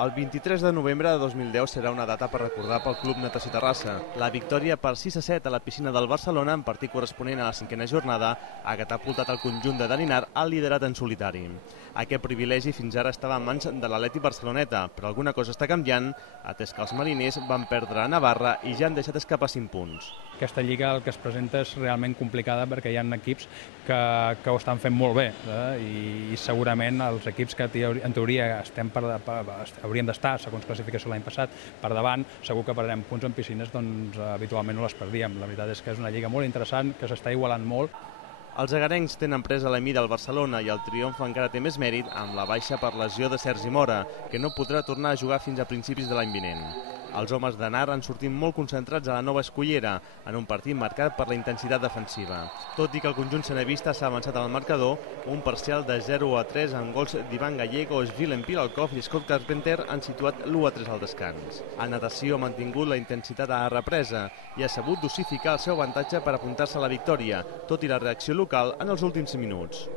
El 23 de novembre de 2010 serà una data per recordar pel Club Natació Terrassa. La victòria per 6-7 a la piscina del Barcelona, en partit corresponent a la 5a jornada, ha catapultat el conjunt de Dalinar al liderat en solitari. Aquest privilegi fins ara estava en mans de l'Atleti Barceloneta, però alguna cosa està canviant, atès que els mariners van perdre a Navarra i ja han deixat escapar 5 punts. Aquesta lliga el que es presenta és realment complicada perquè hi ha equips que ho estan fent molt bé i segurament els equips que en teoria hauríem d'estar, segons classificació l'any passat, per davant, segur que perdrem punts en piscines, doncs habitualment no les perdíem. La veritat és que és una lliga molt interessant, que s'està igualant molt. Els agarencs tenen presa la mida al Barcelona i el triomf encara té més mèrit amb la baixa per lesió de Sergi Mora, que no podrà tornar a jugar fins a principis de l'any vinent. Els homes d'Anar han sortit molt concentrats a la nova escollera, en un partit marcat per la intensitat defensiva. Tot i que el conjunt senevista s'ha avançat al marcador, un parcial de 0-3 amb gols d'Ivan Gallegos, Willem Pilalkov i Scott Carpenter han situat l'1-3 al descans. El Natació ha mantingut la intensitat a la represa i ha sabut dosificar el seu avantatge per apuntar-se a la victòria, tot i la reacció local en els últims minuts.